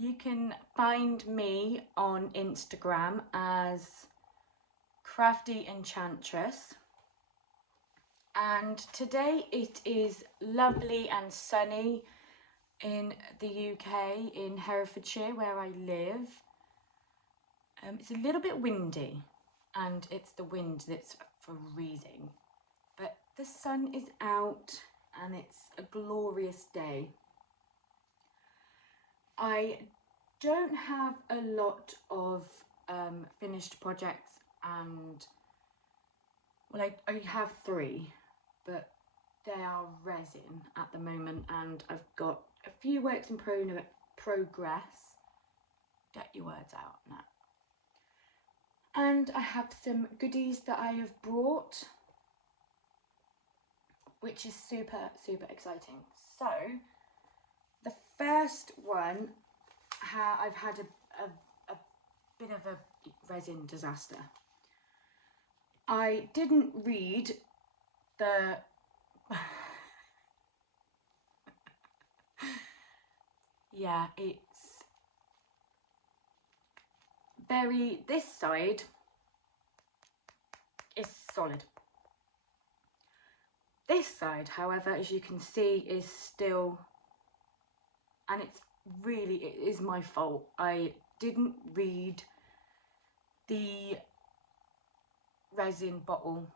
You can find me on Instagram as Crafty Enchantress. And today it is lovely and sunny in the UK, in Herefordshire, where I live. It's a little bit windy, and it's the wind that's freezing. But the sun is out and it's a glorious day. I don't have a lot of finished projects, and well, I have 3, but they are resin at the moment, and I've got a few works in progress. Get your words out now. And I have some goodies that I have brought, which is super exciting. So the first one, I've had a bit of a resin disaster. I didn't read the yeah, it's this side is solid. This side, however, as you can see, is still, and it is my fault. I didn't read the resin bottle,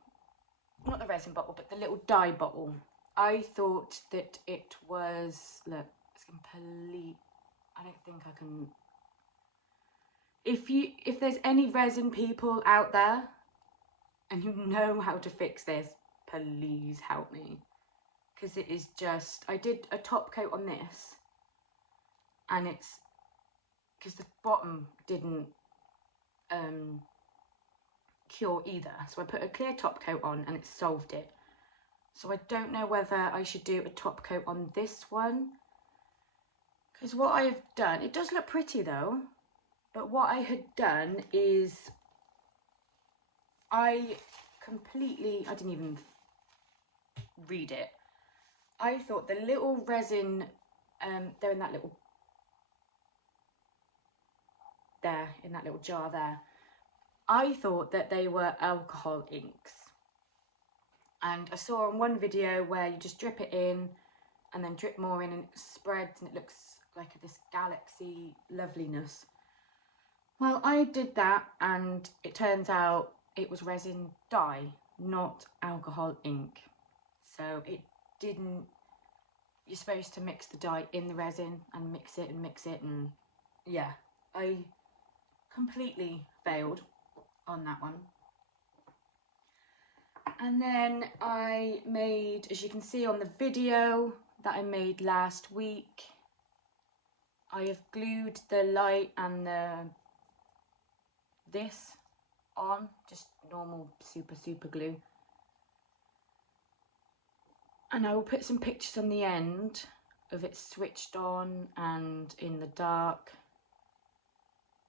not the resin bottle, but the little dye bottle. I thought that it was, look, it's complete, I don't think I can, if there's any resin people out there and you know how to fix this, please help me, because it is just, I did a top coat on this, and it's because the bottom didn't cure either, so I put a clear top coat on and it solved it. So I don't know whether I should do a top coat on this one, because what I've done, it does look pretty though, but what I had done is I didn't even read it. I thought the little resin, they're in that little, in that little jar there. I thought that they were alcohol inks. And I saw on one video where you just drip it in and then drip more in and it spreads and it looks like this galaxy loveliness. Well, I did that and it turns out it was resin dye, not alcohol ink. So it didn't, you're supposed to mix the dye in the resin and mix it and yeah, I completely failed on that one. And then I made, as you can see on the video that I made last week, I have glued the light and this on, just normal super glue. And I will put some pictures on the end of it switched on and in the dark.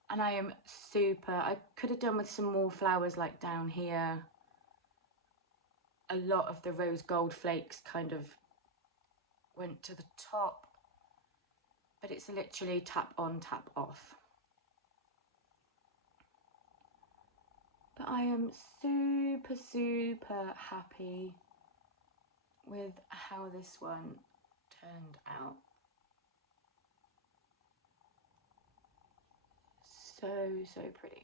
And I am I could have done with some more flowers like down here. A lot of the rose gold flakes kind of went to the top, but it's literally tap on, tap off. But I am super happy with how this one turned out. So pretty.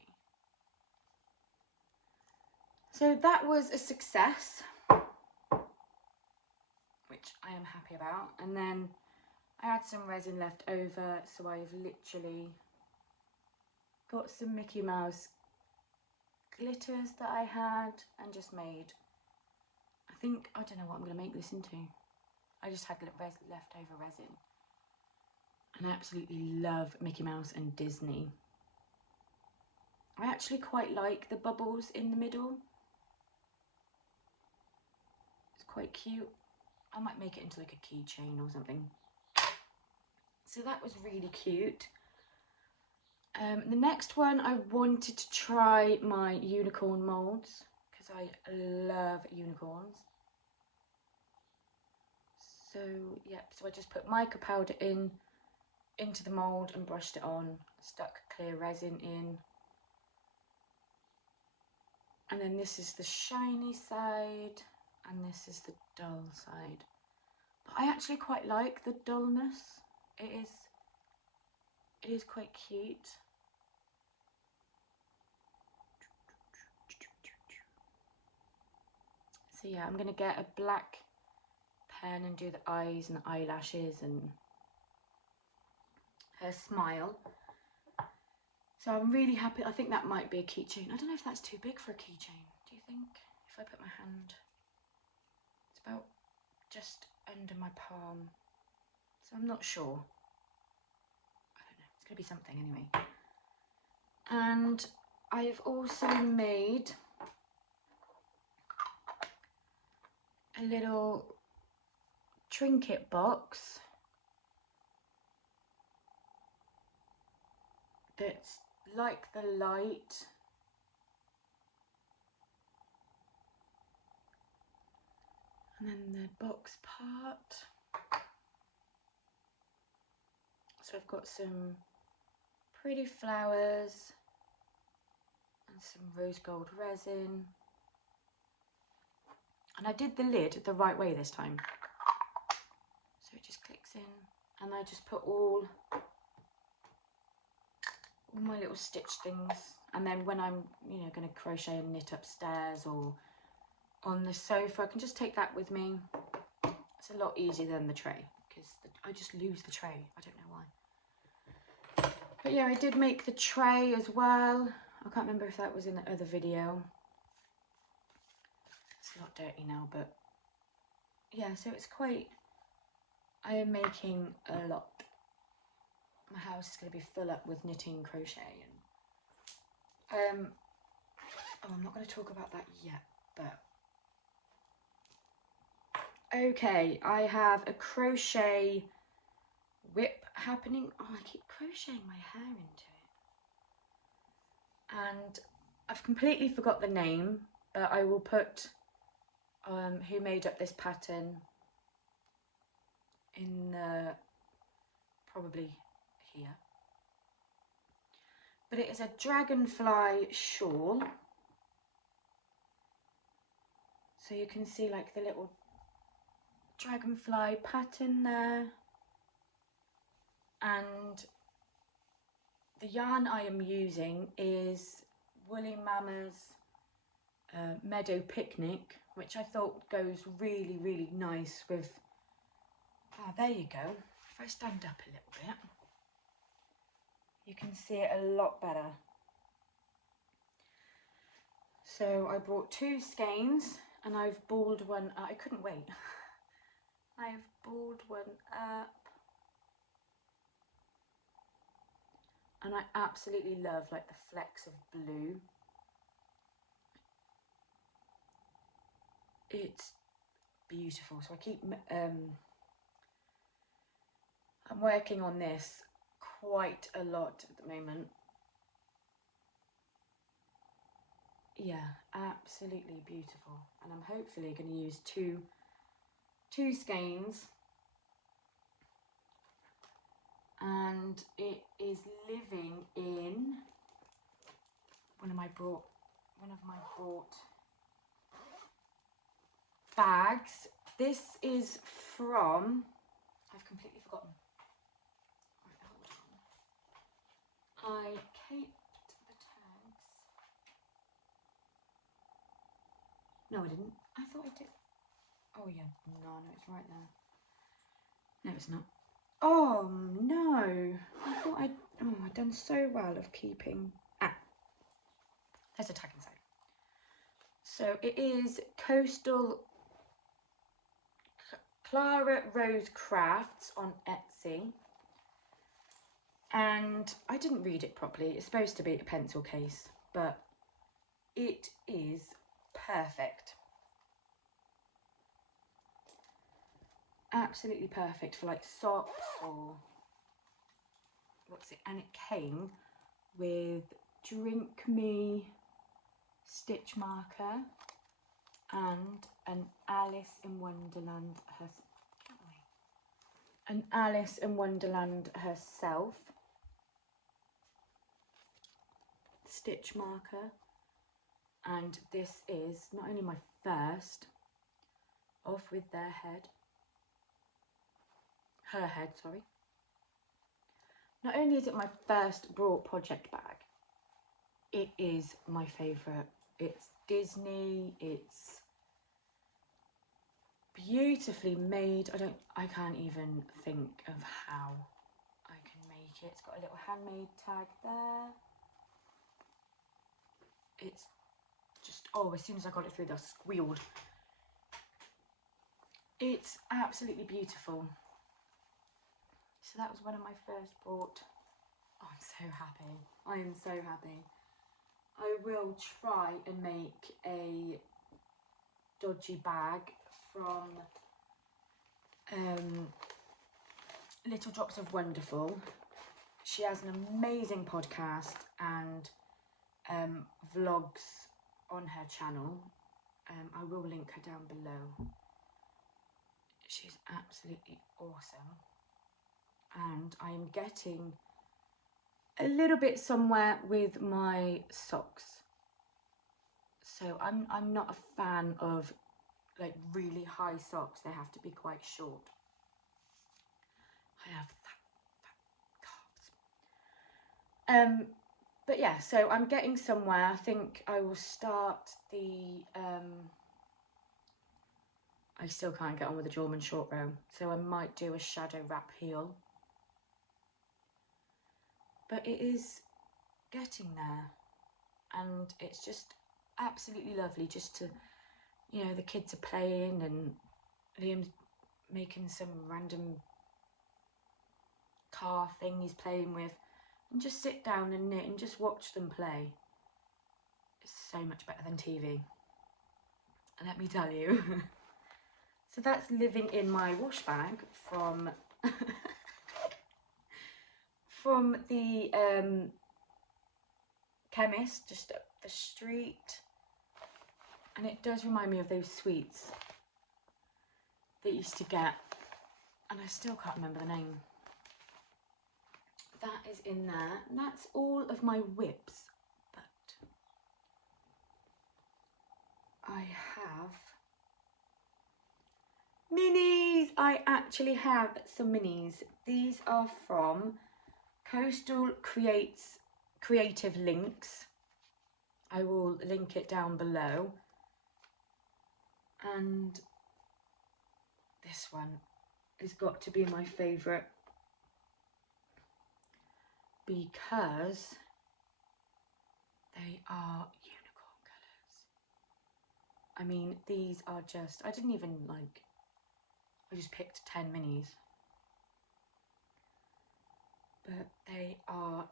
So that was a success, which I am happy about. And then I had some resin left over, so I've literally got some Mickey Mouse glitters that I had and just made, I don't know what I'm going to make this into. I just had leftover resin. And I absolutely love Mickey Mouse and Disney. I actually quite like the bubbles in the middle. It's quite cute. I might make it into like a keychain or something. So that was really cute. The next one, I wanted to try my unicorn molds because I love unicorns. So yeah, so I just put mica powder in into the mould and brushed it on, stuck clear resin in. And then this is the shiny side and this is the dull side. But I actually quite like the dullness. It is quite cute. So yeah, I'm gonna get a black pen and do the eyes and the eyelashes and her smile. So I'm really happy. I think that might be a keychain. I don't know if that's too big for a keychain. Do you think? If I put my hand, it's about just under my palm. So I'm not sure. I don't know. It's gonna be something anyway. And I have also made a little trinket box that's like the light. And then the box part. So I've got some pretty flowers and some rose gold resin. And I did the lid the right way this time. So it just clicks in and I just put all my little stitch things. And then when I'm, you know, going to crochet and knit upstairs or on the sofa, I can just take that with me. It's a lot easier than the tray because I just lose the tray. I don't know why. But yeah, I did make the tray as well. I can't remember if that was in the other video. It's a lot dirty now, but yeah, so it's quite, I am making a lot. My house is going to be full up with knitting, crochet, and oh, I'm not going to talk about that yet, but okay, I have a crochet whip happening. Oh, I keep crocheting my hair into it, and I've completely forgot the name, but I will put who made up this pattern in probably here. But it is a dragonfly shawl. So you can see like the little dragonfly pattern there. And the yarn I am using is Woolly Mama's Meadow Picnic, which I thought goes really, really nice with, there you go. If I stand up a little bit, you can see it a lot better. So I brought 2 skeins and I've balled one up. I couldn't wait. I've balled one up. And I absolutely love like the flecks of blue. It's beautiful. So I keep, I'm working on this quite a lot at the moment. Yeah, absolutely beautiful. And I'm hopefully going to use two skeins. And it is living in one of my brought bags. This is from, I've completely forgotten. Right, hold on. I caped the tags. No, I didn't. I thought I did. Oh yeah, no, it's right there. No, it's not. Oh no, I thought I'd done so well of keeping. There's a tag inside. So it is Coastal Clara Rose Crafts on Etsy. And I didn't read it properly. It's supposed to be a pencil case, but it is perfect. Absolutely perfect for like socks or what's it? And it came with Drink Me stitch marker and an Alice in Wonderland an Alice in Wonderland herself stitch marker, and this is not only my first off with their head, her head, sorry. Not only is it my first brought project bag, it is my favourite. It's Disney, it's beautifully made. I can't even think of how I can make it. It's got a little handmade tag there. It's just, oh, as soon as I got it through, I squealed. It's absolutely beautiful. So that was one of my first bought. Oh, I'm so happy. I am so happy. I will try and make a dodgy bag from Little Drops of Wonderful. She has an amazing podcast and vlogs on her channel. I will link her down below. She's absolutely awesome. And I am getting a little bit somewhere with my socks. So I'm not a fan of like really high socks. They have to be quite short. I have fat calves. But yeah, so I'm getting somewhere. I think I will start the I still can't get on with the German short row, so I might do a shadow wrap heel. But it is getting there, and it's just absolutely lovely just to, you know, the kids are playing and Liam's making some random car thing he's playing with, and just sit down and knit and just watch them play. It's so much better than TV, let me tell you. So that's living in my wash bag from from the chemist just up the street, and it does remind me of those sweets that you used to get, and I still can't remember the name. That is in there, and that's all of my whips, but I have minis. I actually have some minis. These are from Coastal Creative Links. I will link it down below. And this one has got to be my favourite because they are unicorn colours. I mean, these are just, I didn't even like, I just picked 10 minis. But they are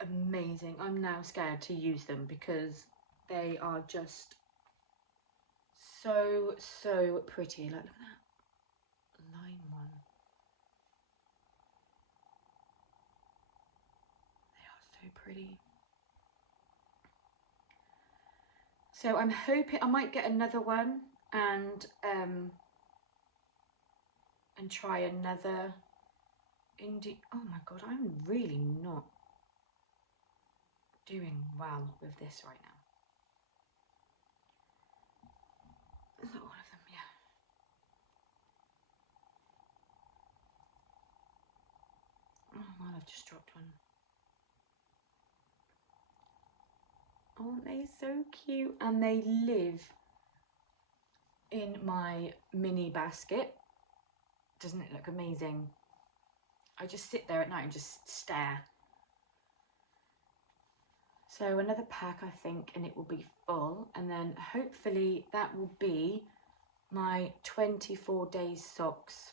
amazing. I'm now scared to use them because they are just so pretty. Like, look at that line one. They are so pretty. So I'm hoping I might get another one and try another indie. Oh my god, I'm really not doing well with this right now. Is that all of them? Yeah. Oh well, I've just dropped one. Aren't they so cute? And they live in my mini basket. Doesn't it look amazing? I just sit there at night and just stare. So another pack, I think, and it will be full, and then hopefully that will be my 24 days socks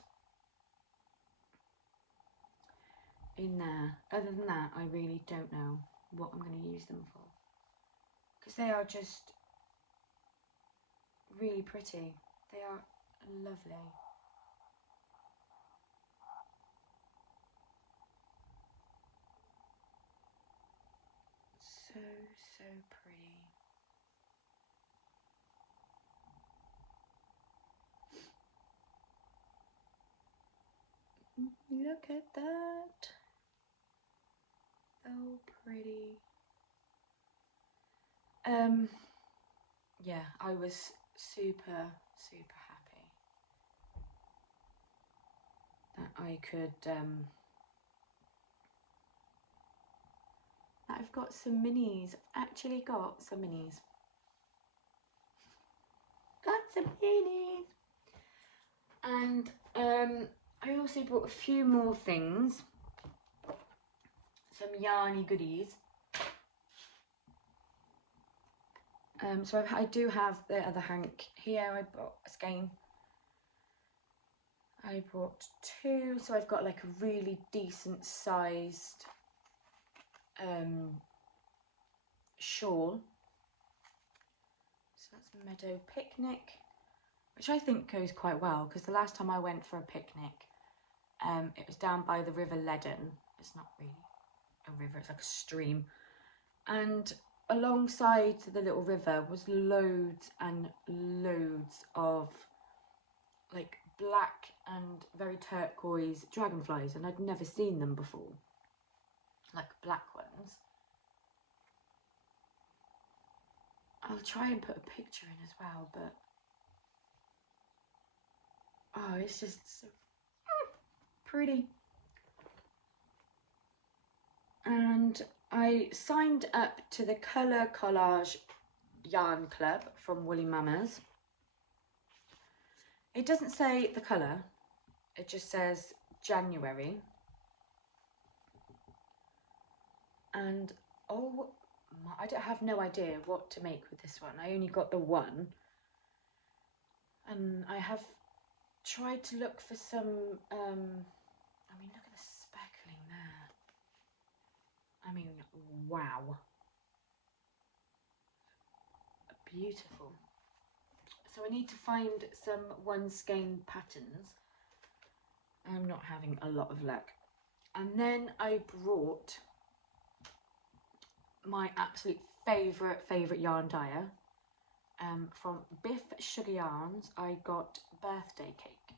in there. Other than that, I really don't know what I'm going to use them for, because they are just really pretty. They are lovely. So pretty. Look at that. So pretty. Yeah, I was super happy that I could that I've got some minis. I've actually got some minis. Got some minis. And I also bought a few more things. Some yarny goodies. So I do have the other hank here. I bought a skein. I bought two, so I've got like a really decent sized shawl. So that's Meadow Picnic, which I think goes quite well because the last time I went for a picnic, it was down by the River Leddon. It's not really a river, it's like a stream. And alongside the little river was loads and loads of like black and very turquoise dragonflies, and I'd never seen them before, like black ones. I'll try and put a picture in as well, but oh, it's just so pretty. And I signed up to the Colour Collage Yarn Club from Woolly Mamas. It doesn't say the colour, it just says January. And oh my, I have no idea what to make with this one. I only got the one. And I have tried to look for some, I mean, look at the speckling there. I mean, wow. Beautiful. So I need to find some one skein patterns. I'm not having a lot of luck. And then I brought my absolute favourite yarn dyer. From Biff Sugar Yarns, I got birthday cake.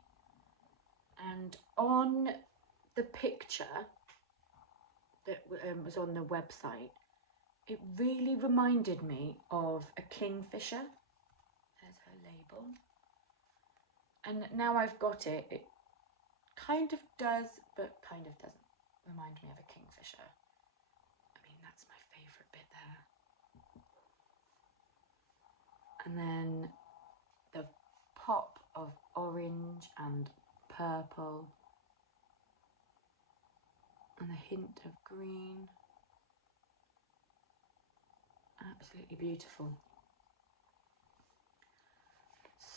And on the picture that was on the website, it really reminded me of a kingfisher. There's her label. And now I've got it, it kind of does, but kind of doesn't remind me of a kingfisher. I mean, that's my favourite bit there. And then the pop of orange and purple. And a hint of green. Absolutely beautiful.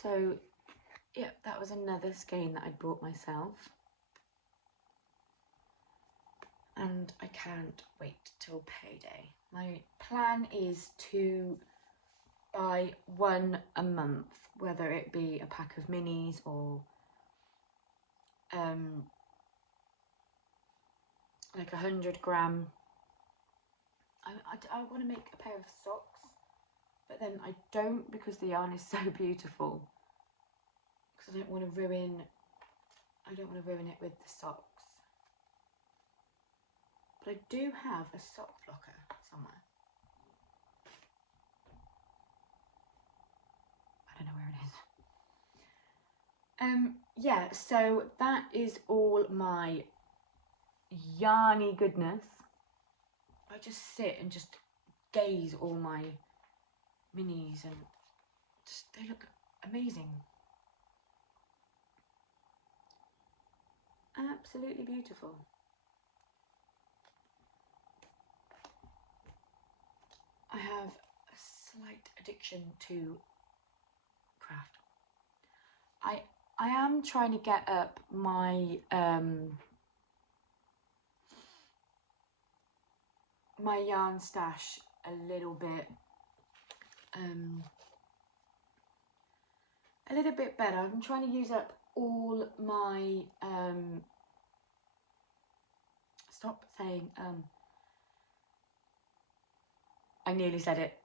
So, yeah, that was another skein that I bought myself. And I can't wait till payday. My plan is to buy one a month, whether it be a pack of minis or like 100 gram. I want to make a pair of socks, but then I don't because the yarn is so beautiful. Because I don't want to ruin it with the socks. But I do have a sock blocker somewhere. I don't know where it is. Yeah, so that is all my yarny goodness. I just sit and just gaze all my minis and just, they look amazing. Absolutely beautiful. I have a slight addiction to craft. I am trying to get up my my yarn stash a little bit better. I'm trying to use up all my stop saying I nearly said it.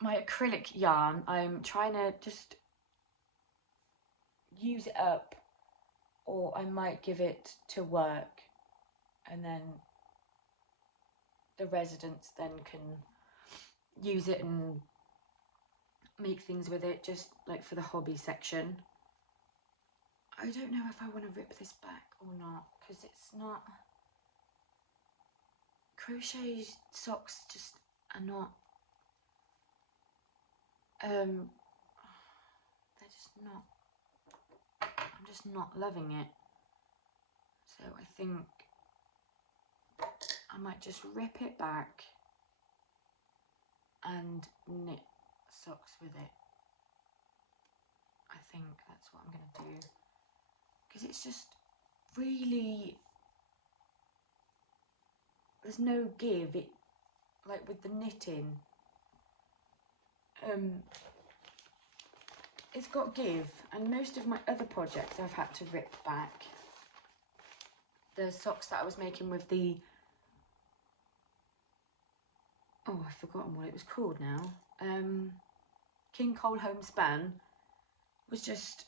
My acrylic yarn, I'm trying to just use it up or I might give it to work, and then the residents then can use it and make things with it, just like for the hobby section. I don't know if I want to rip this back or not, because it's not, crochet socks just are not, they're just not, I'm just not loving it. So I think I might just rip it back and knit socks with it. I think that's what I'm going to do, because it's just really, there's no give. It, like with the knitting, it's got give, and most of my other projects I've had to rip back. The socks that I was making with the, oh, I've forgotten what it was called now, King Cole Homespun, was just,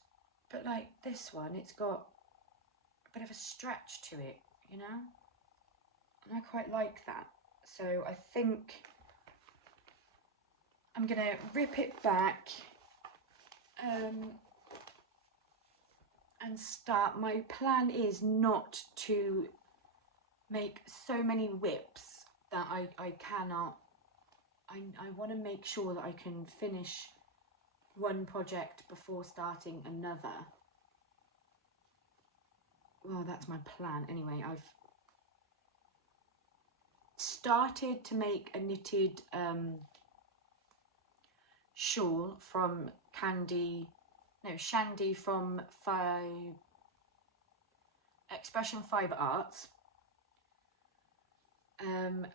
but like this one, it's got a bit of a stretch to it, you know, and I quite like that. So I think I'm gonna rip it back and start. My plan is not to make so many whips that I cannot, I want to make sure that I can finish one project before starting another. Well, that's my plan anyway. I've started to make a knitted shawl from Shandy from Expression Fibre Arts, and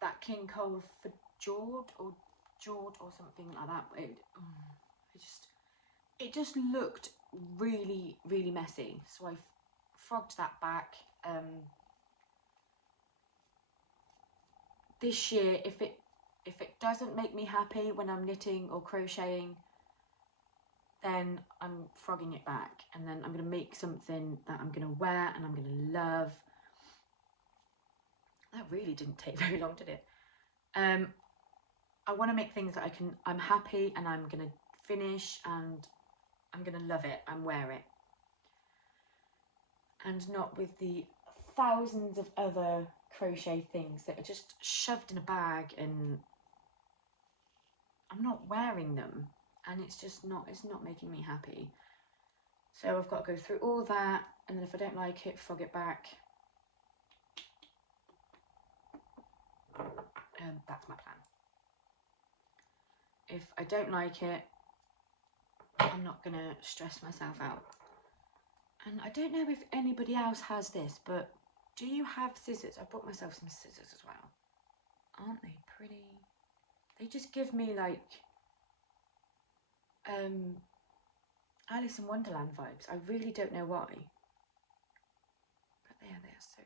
that King Cole for Jord or something like that. It just looked really, really messy, so I frogged that back. This year, if it doesn't make me happy when I'm knitting or crocheting, then I'm frogging it back, and then I'm going to make something that I'm going to wear and I'm going to love. That really didn't take very long, did it? I want to make things that I'm happy and I'm going to finish and I'm going to love it and wear it. And not with the thousands of other crochet things that are just shoved in a bag and I'm not wearing them, and it's not making me happy. So I've got to go through all that, and then if I don't like it, frog it back. That's my plan. If I don't like it, I'm not gonna stress myself out. And I don't know if anybody else has this, but do you have scissors? I bought myself some scissors as well. Aren't they pretty? They just give me like Alice in Wonderland vibes. I really don't know why, but they are so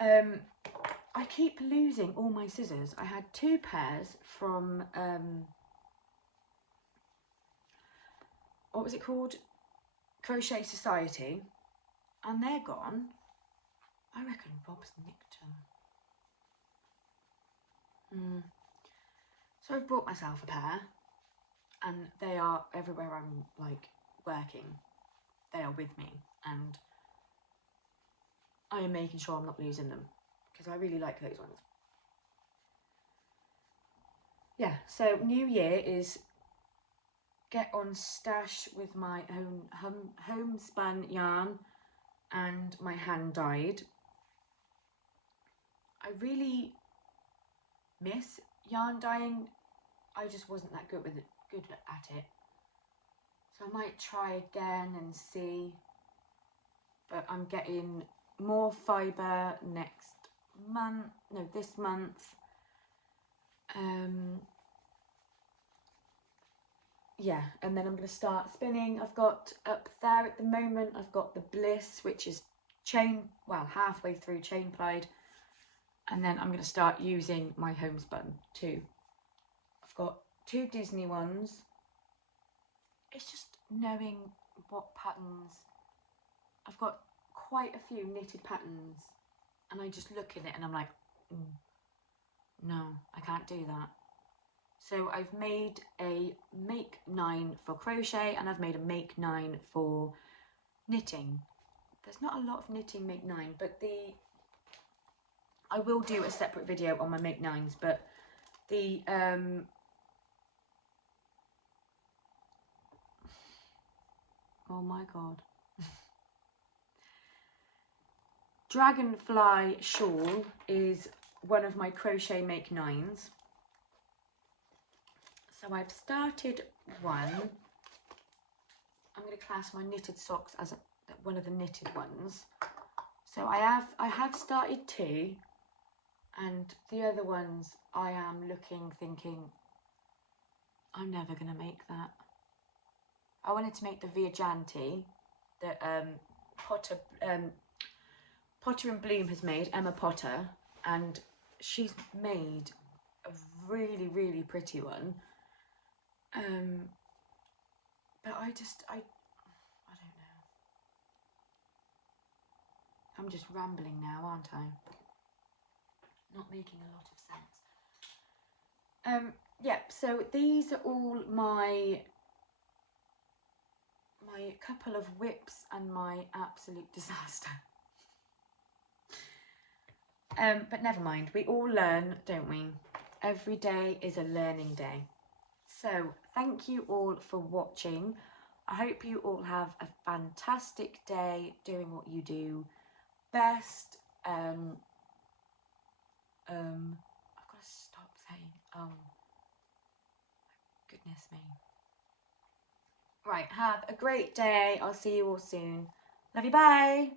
pretty. I keep losing all my scissors. I had 2 pairs from what was it called? Crochet Society, and they're gone. I reckon Rob's nicked them. So I've bought myself a pair, and they are everywhere I'm like working. They are with me, and I am making sure I'm not losing them, because I really like those ones. Yeah, so New Year is get on stash with my own homespun yarn and my hand dyed. I really miss yarn dyeing. I just wasn't that good at it. So I might try again and see. But I'm getting more fibre this month. Yeah, and then I'm going to start spinning. I've got up there at the moment, I've got the Bliss, which is halfway through chain plied. And then I'm going to start using my homespun too. I've got 2 Disney ones. it's just knowing what patterns. I've got quite a few knitted patterns and I just look at it and I'm like, no, I can't do that. So I've made a make 9 for crochet and I've made a make 9 for knitting. There's not a lot of knitting make 9, but I will do a separate video on my make 9s, but the oh my god. Dragonfly shawl is one of my crochet make 9s. So I've started one. I'm going to class my knitted socks as one of the knitted ones. So I have started 2, and the other ones I am looking, thinking, I'm never going to make that. I wanted to make the Viajanti that Potter and Bloom has made, Emma Potter, and she's made a really, really pretty one. But I don't know. I'm just rambling now, aren't I? Not making a lot of sense. Yeah, so these are all my couple of whips and my absolute disaster. But never mind, we all learn, don't we? Every day is a learning day. So thank you all for watching. I hope you all have a fantastic day doing what you do best. I've got to stop saying goodness me. Right, have a great day. I'll see you all soon. Love you, bye.